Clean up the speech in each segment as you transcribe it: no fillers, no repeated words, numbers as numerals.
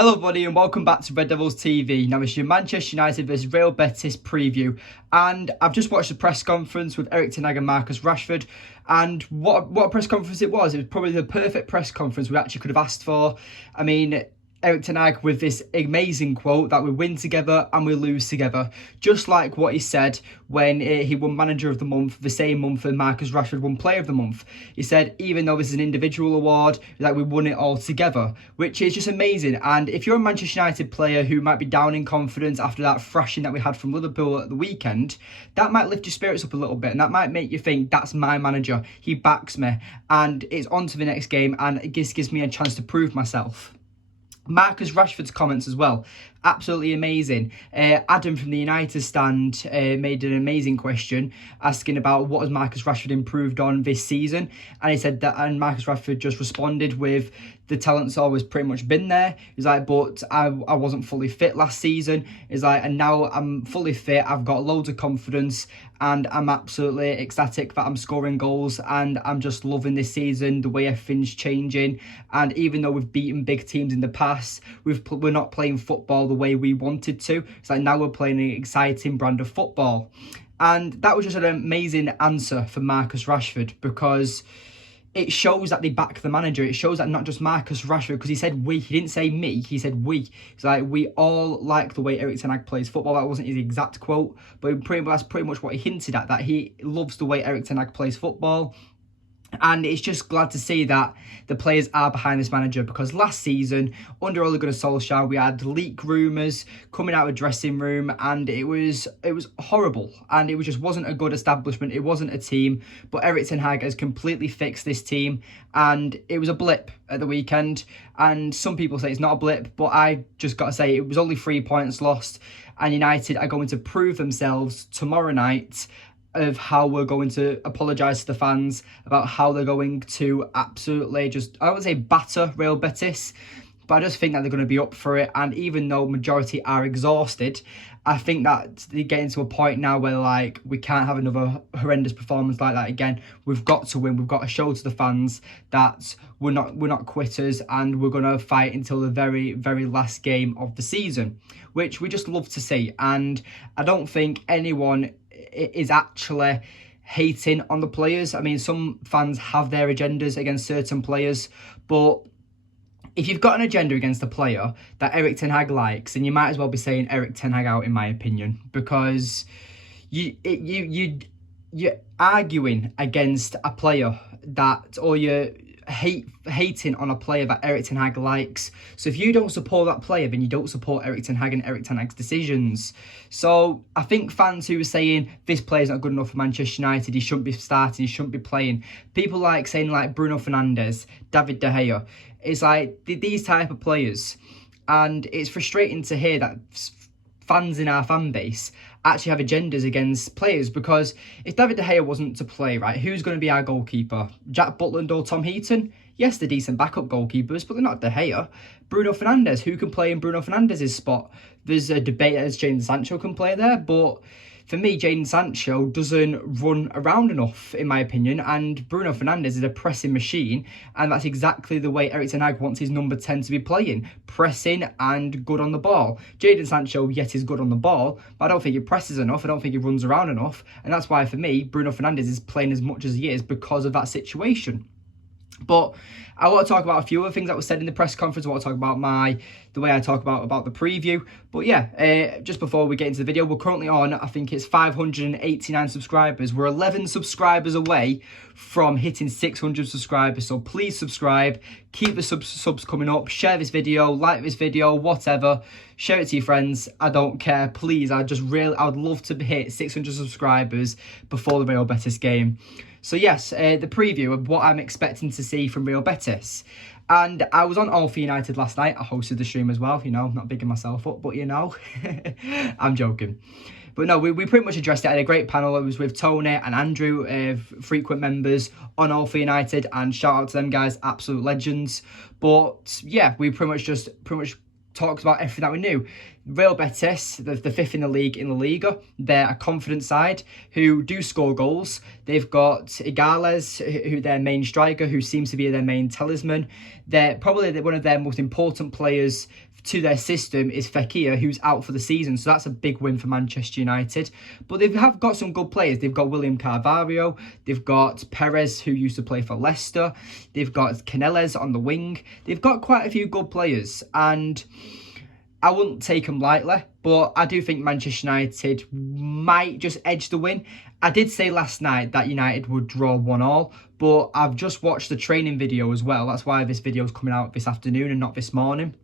Hello everybody and welcome back to Red Devils TV. Now it's your Manchester United vs Real Betis preview, and I've just watched the press conference with Erik ten Hag and Marcus Rashford, and what a press conference it was. It was probably the perfect press conference we actually could have asked for. I mean, Erik ten Hag with this amazing quote that we win together and we lose together, just like what he said when he won Manager of the Month, the same month that Marcus Rashford won Player of the Month. He said, even though this is an individual award, that we won it all together, which is just amazing. And if you're a Manchester United player who might be down in confidence after that thrashing that we had from Liverpool at the weekend, that might lift your spirits up a little bit, and that might make you think, that's my manager, he backs me, and it's on to the next game, and it gives me a chance to prove myself. Marcus Rashford's comments as well, absolutely amazing. Adam from the United stand made an amazing question asking about what has Marcus Rashford improved on this season, and he said that, and Marcus Rashford just responded with, the talent's always pretty much been there. He's like, but I wasn't fully fit last season. He's like, and now I'm fully fit, I've got loads of confidence, and I'm absolutely ecstatic that I'm scoring goals, and I'm just loving this season, the way everything's changing. And even though we've beaten big teams in the past, we're not playing football the way we wanted to. It's like now we're playing an exciting brand of football. And that was just an amazing answer for Marcus Rashford, because it shows that they back the manager. It shows that not just Marcus Rashford, because he said we, he didn't say me, he said we. It's like, we all like the way Erik ten Hag plays football. That wasn't his exact quote, but that's pretty much what he hinted at, that he loves the way Erik ten Hag plays football. And it's just glad to see that the players are behind this manager, because last season, under Ole Gunnar Solskjaer, we had leak rumours coming out of the dressing room, and it was horrible, and it just wasn't a good establishment. It wasn't a team, but Erik ten Hag has completely fixed this team, and it was a blip at the weekend, and some people say it's not a blip, but I just got to say it was only 3 points lost, and United are going to prove themselves tomorrow night of how we're going to apologise to the fans, about how they're going to absolutely just, I wouldn't say batter Real Betis, but I just think that they're going to be up for it. And even though majority are exhausted, I think that they're getting to a point now where, like, we can't have another horrendous performance like that again. We've got to win. We've got to show to the fans that we're not quitters, and we're going to fight until the very, very last game of the season, which we just love to see. And I don't think anyone is actually hating on the players. I mean, some fans have their agendas against certain players, but if you've got an agenda against a player that Erik ten Hag likes, then you might as well be saying Erik ten Hag out, in my opinion, because you're arguing against a player that, or you're hating on a player that Erik ten Hag likes. So if you don't support that player, then you don't support Erik ten Hag and Erik ten Hag's decisions. So I think fans who are saying this player's not good enough for Manchester United, he shouldn't be starting, he shouldn't be playing, people like saying like Bruno Fernandes, David De Gea, it's like these type of players, and it's frustrating to hear that fans in our fan base actually have agendas against players, because if David De Gea wasn't to play, right, who's going to be our goalkeeper? Jack Butland or Tom Heaton? Yes, they're decent backup goalkeepers, but they're not De Gea. Bruno Fernandes, who can play in Bruno Fernandes' spot? There's a debate as Jadon Sancho can play there, but for me, Jadon Sancho doesn't run around enough, in my opinion, and Bruno Fernandes is a pressing machine, and that's exactly the way Erik ten Hag wants his number 10 to be playing, pressing and good on the ball. Jadon Sancho, yet, is good on the ball, but I don't think he presses enough, I don't think he runs around enough, and that's why, for me, Bruno Fernandes is playing as much as he is because of that situation. But I want to talk about a few other things that were said in the press conference. I want to talk about the way I talk about the preview. But yeah, just before we get into the video, we're currently on, I think it's 589 subscribers. We're 11 subscribers away from hitting 600 subscribers. So please subscribe, keep the subs coming up, share this video, like this video, whatever. Share it to your friends. I don't care. Please, I'd love to hit 600 subscribers before the Real Betis game. So yes, the preview of what I'm expecting to see from Real Betis. And I was on All for United last night. I hosted the stream as well, you know, not bigging myself up, but you know, I'm joking. But no, we pretty much addressed it. I had a great panel. It was with Tony and Andrew, frequent members on All for United, and shout out to them guys, absolute legends. But yeah, we pretty much talked about everything that we knew. Real Betis, the fifth in the league in La Liga, they're a confident side who do score goals. They've got Igales, who their main striker, who seems to be their main talisman. They're probably one of their most important players to their system is Fekir, who's out for the season. So that's a big win for Manchester United. But they have got some good players. They've got William Carvalho. They've got Perez, who used to play for Leicester. They've got Canelles on the wing. They've got quite a few good players. And I wouldn't take them lightly, but I do think Manchester United might just edge the win. I did say last night that United would draw 1-1, but I've just watched the training video as well. That's why this video is coming out this afternoon and not this morning.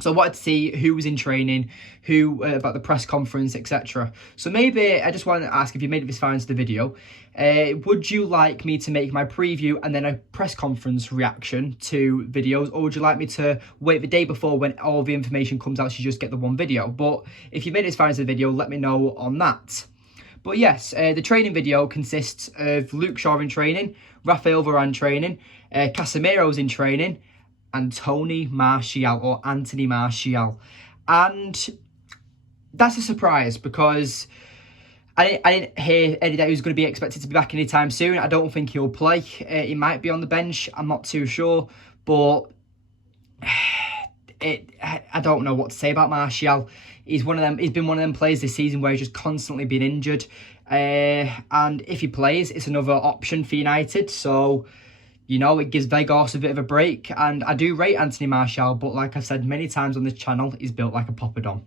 So I wanted to see who was in training, who about the press conference, etc. So maybe I just wanted to ask, if you made it this far into the video, would you like me to make my preview and then a press conference reaction to videos, or would you like me to wait the day before when all the information comes out so you just get the one video? But if you made it this far into the video, let me know on that. But yes, the training video consists of Luke Shaw in training, Rafael Varane training, Casemiro's in training, and Anthony Martial. And that's a surprise because I didn't hear any that he was going to be expected to be back anytime soon. I don't think he'll play. He might be on the bench. I'm not too sure. But I don't know what to say about Martial. He's one of them. He's been one of them players this season where he's just constantly been injured. And if he plays, it's another option for United. So, you know, it gives Vegas a bit of a break. And I do rate Anthony Martial, but like I've said many times on this channel, he's built like a poppadom.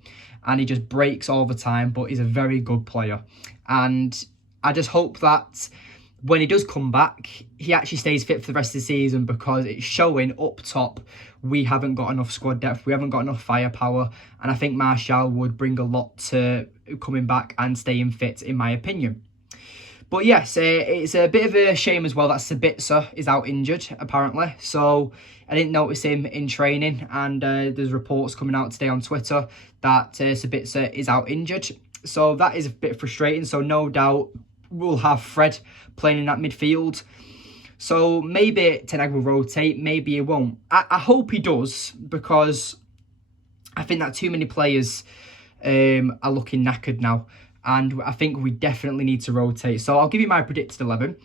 And he just breaks all the time, but he's a very good player. And I just hope that when he does come back, he actually stays fit for the rest of the season, because it's showing up top we haven't got enough squad depth, we haven't got enough firepower. And I think Martial would bring a lot to coming back and staying fit, in my opinion. But yes, it's a bit of a shame as well that Sabitzer is out injured, apparently. So I didn't notice him in training, and there's reports coming out today on Twitter that Sabitzer is out injured. So that is a bit frustrating. So no doubt we'll have Fred playing in that midfield. So maybe Ten Hag will rotate, maybe he won't. I hope he does, because I think that too many players are looking knackered now. And I think we definitely need to rotate. So I'll give you my predicted 11.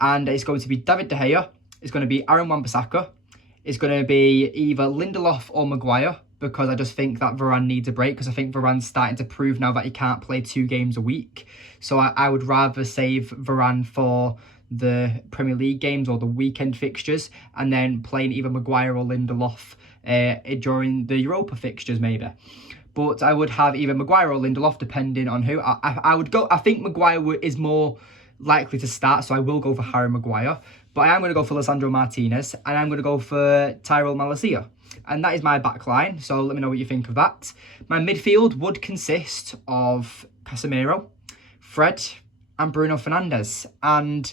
And it's going to be David De Gea. It's going to be Aaron Wan-Bissaka. It's going to be either Lindelof or Maguire, because I just think that Varane needs a break, because I think Varane's starting to prove now that he can't play 2 games a week. So I would rather save Varane for the Premier League games or the weekend fixtures, and then playing either Maguire or Lindelof during the Europa fixtures maybe. But I would have either Maguire or Lindelof, depending on who. I would go. I think Maguire is more likely to start, so I will go for Harry Maguire. But I am going to go for Lisandro Martinez, and I'm going to go for Tyrell Malacia. And that is my back line, so let me know what you think of that. My midfield would consist of Casemiro, Fred, and Bruno Fernandes. And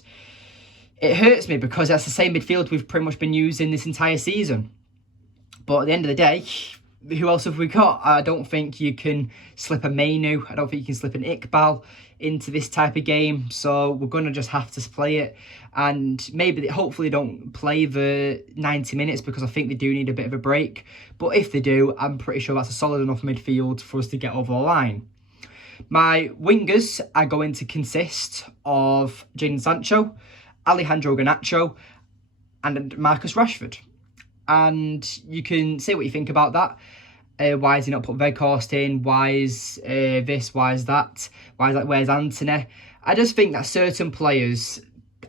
it hurts me because that's the same midfield we've pretty much been using this entire season. But at the end of the day, who else have we got? I don't think you can slip a Mainu. I don't think you can slip an Iqbal into this type of game. So we're going to just have to play it. And maybe, hopefully, don't play the 90 minutes, because I think they do need a bit of a break. But if they do, I'm pretty sure that's a solid enough midfield for us to get over the line. My wingers are going to consist of Jadon Sancho, Alejandro Garnacho, and Marcus Rashford. And you can say what you think about that. Why has he not put Weghorst in? Why is this? Why is that? Where's Antony? I just think that certain players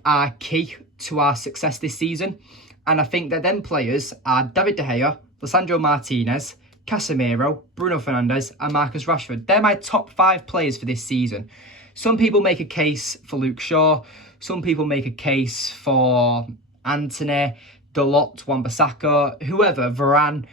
are key to our success this season. And I think that them players are David De Gea, Lisandro Martinez, Casemiro, Bruno Fernandes, and Marcus Rashford. They're my top 5 players for this season. Some people make a case for Luke Shaw. Some people make a case for Antony, Dalot, Wan-Bissaka, whoever, Varane.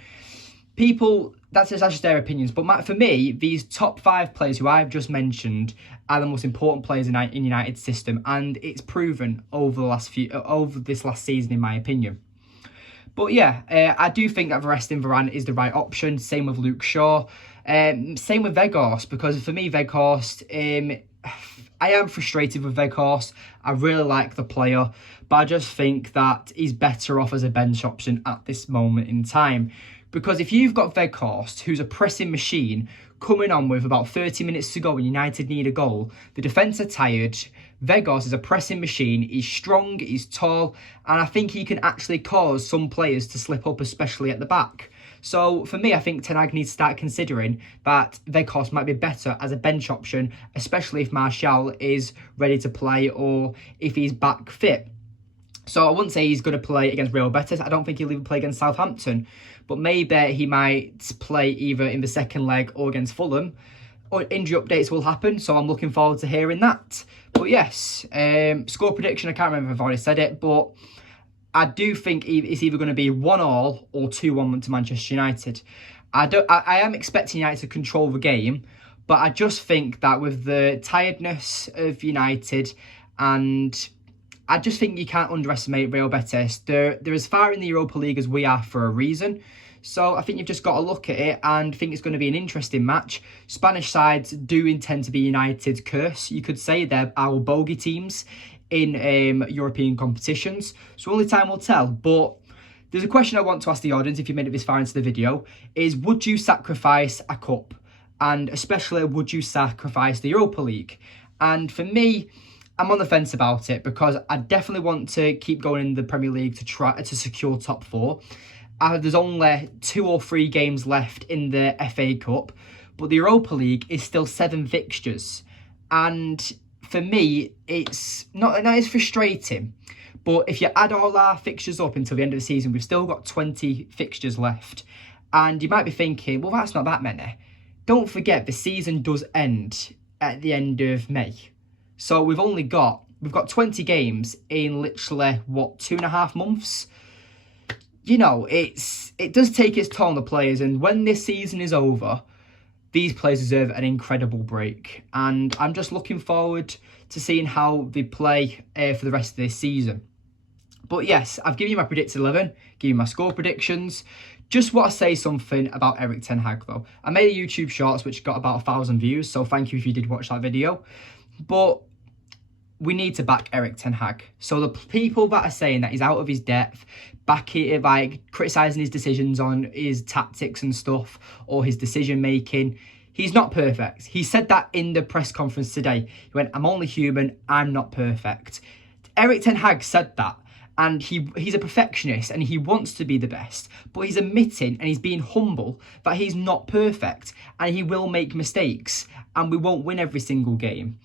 People, that's just their opinions. But for me, these top 5 players who I've just mentioned are the most important players in United's system, and it's proven over this last season, in my opinion. But yeah, I do think that resting Varane is the right option. Same with Luke Shaw. Same with Weghorst, because for me, Weghorst, I am frustrated with Weghorst. I really like the player, but I just think that he's better off as a bench option at this moment in time. Because if you've got Weghorst, who's a pressing machine, coming on with about 30 minutes to go and United need a goal. The defence are tired. Vegas is a pressing machine. He's strong, he's tall, and I think he can actually cause some players to slip up, especially at the back. So for me, I think Ten Hag needs to start considering that Vegas might be better as a bench option, especially if Martial is ready to play or if he's back fit. So I wouldn't say he's going to play against Real Betis. I don't think he'll even play against Southampton. But maybe he might play either in the second leg or against Fulham. Or injury updates will happen, so I'm looking forward to hearing that. But yes, score prediction, I can't remember if I've already said it, but I do think it's either going to be 1-1 or 2-1 to Manchester United. I am expecting United to control the game, but I just think that with the tiredness of United, and I just think you can't underestimate Real Betis. They're as far in the Europa League as we are for a reason. So I think you've just got to look at it and think it's going to be an interesting match. Spanish sides do intend to be United's curse. You could say they're our bogey teams in European competitions. So only time will tell. But there's a question I want to ask the audience, if you made it this far into the video, is would you sacrifice a cup? And especially, would you sacrifice the Europa League? And for me, I'm on the fence about it because I definitely want to keep going in the Premier League to try to secure top 4. There's only 2 or 3 games left in the FA Cup, but the Europa League is still 7 fixtures. And for me, it's frustrating. But if you add all our fixtures up until the end of the season, we've still got 20 fixtures left. And you might be thinking, well, that's not that many. Don't forget, the season does end at the end of May. So we've got 20 games in literally, 2.5 months? You know, it does take its toll on the players, and when this season is over, these players deserve an incredible break. And I'm just looking forward to seeing how they play for the rest of this season. But yes, I've given you my predicted 11, given you my score predictions. Just want to say something about Erik Ten Hag though. I made a YouTube Shorts which got about 1,000 views, so thank you if you did watch that video. But we need to back Erik Ten Hag. So the people that are saying that he's out of his depth, criticising his decisions on his tactics and stuff, or his decision making, he's not perfect. He said that in the press conference today. He went, I'm only human, I'm not perfect. Erik Ten Hag said that. And he's a perfectionist and he wants to be the best. But he's admitting and he's being humble that he's not perfect. And he will make mistakes. And we won't win every single game.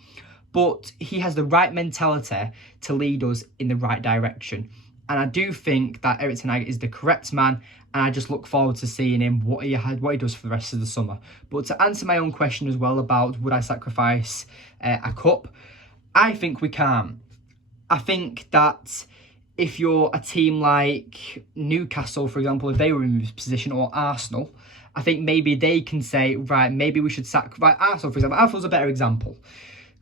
But he has the right mentality to lead us in the right direction. And I do think that Erik Ten Hag is the correct man. And I just look forward to seeing him, what he does for the rest of the summer. But to answer my own question as well about would I sacrifice a cup, I think we can. I think that if you're a team like Newcastle, for example, if they were in this position, or Arsenal, I think maybe they can say, right, maybe we should sacrifice Arsenal, for example. Arsenal's a better example.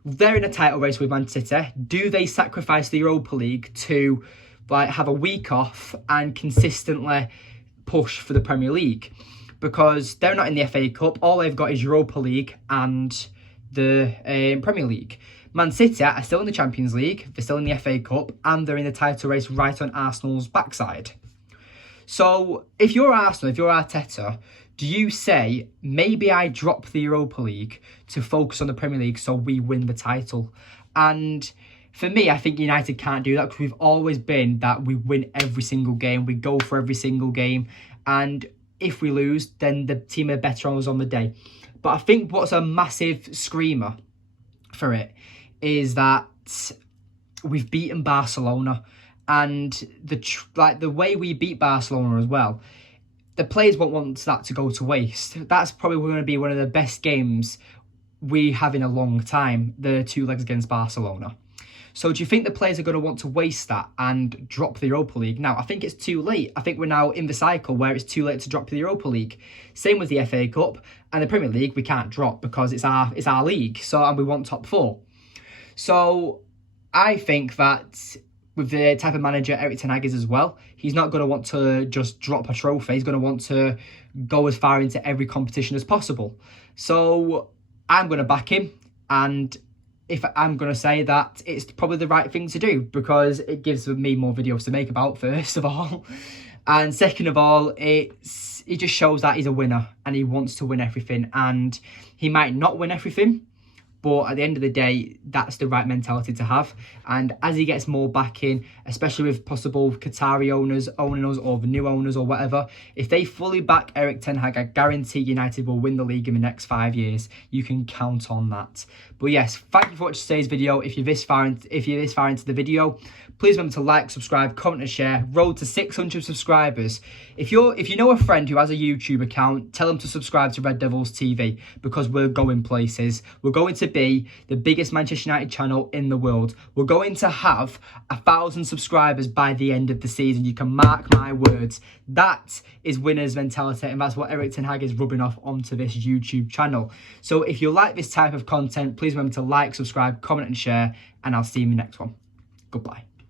They're in a title race with Man City. Do they sacrifice the Europa League to have a week off and consistently push for the Premier League? Because they're not in the FA Cup. All they've got is Europa League and the Premier League. Man City are still in the Champions League, they're still in the FA Cup, and they're in the title race right on Arsenal's backside. So if you're Arsenal, if you're Arteta, do you say, maybe I drop the Europa League to focus on the Premier League so we win the title? And for me, I think United can't do that because we've always been that we win every single game, we go for every single game, and if we lose, then the team are better on us on the day. But I think what's a massive screamer for it is that we've beaten Barcelona, and the way we beat Barcelona as well, the players won't want that to go to waste. That's probably going to be one of the best games we have in a long time, the 2 legs against Barcelona. So do you think the players are going to want to waste that and drop the Europa League? Now, I think it's too late. I think we're now in the cycle where it's too late to drop the Europa League. Same with the FA Cup and the Premier League, we can't drop because it's our league. So, and we want top 4. So I think that with the type of manager Erik Ten Hag is as well, he's not going to want to just drop a trophy. He's going to want to go as far into every competition as possible. So I'm going to back him. And if I'm going to say that it's probably the right thing to do because it gives me more videos to make about, first of all. And second of all, it just shows that he's a winner and he wants to win everything. And he might not win everything, but at the end of the day, that's the right mentality to have. And as he gets more backing, especially with possible Qatari owners owning us or the new owners or whatever, if they fully back Erik ten Hag, I guarantee United will win the league in the next 5 years. You can count on that. But yes, thank you for watching today's video. If you're this far into the video, please remember to like, subscribe, comment and share. Road to 600 subscribers. If you know a friend who has a YouTube account, tell them to subscribe to Red Devils TV, because we're going places. We're going to be the biggest Manchester United channel in the world. We're going to have 1,000 subscribers by the end of the season. You can mark my words. That is winners mentality, and that's what Erik ten Hag is rubbing off onto this YouTube channel. So if you like this type of content, please remember to like, subscribe, comment and share, and I'll see you in the next one. Goodbye.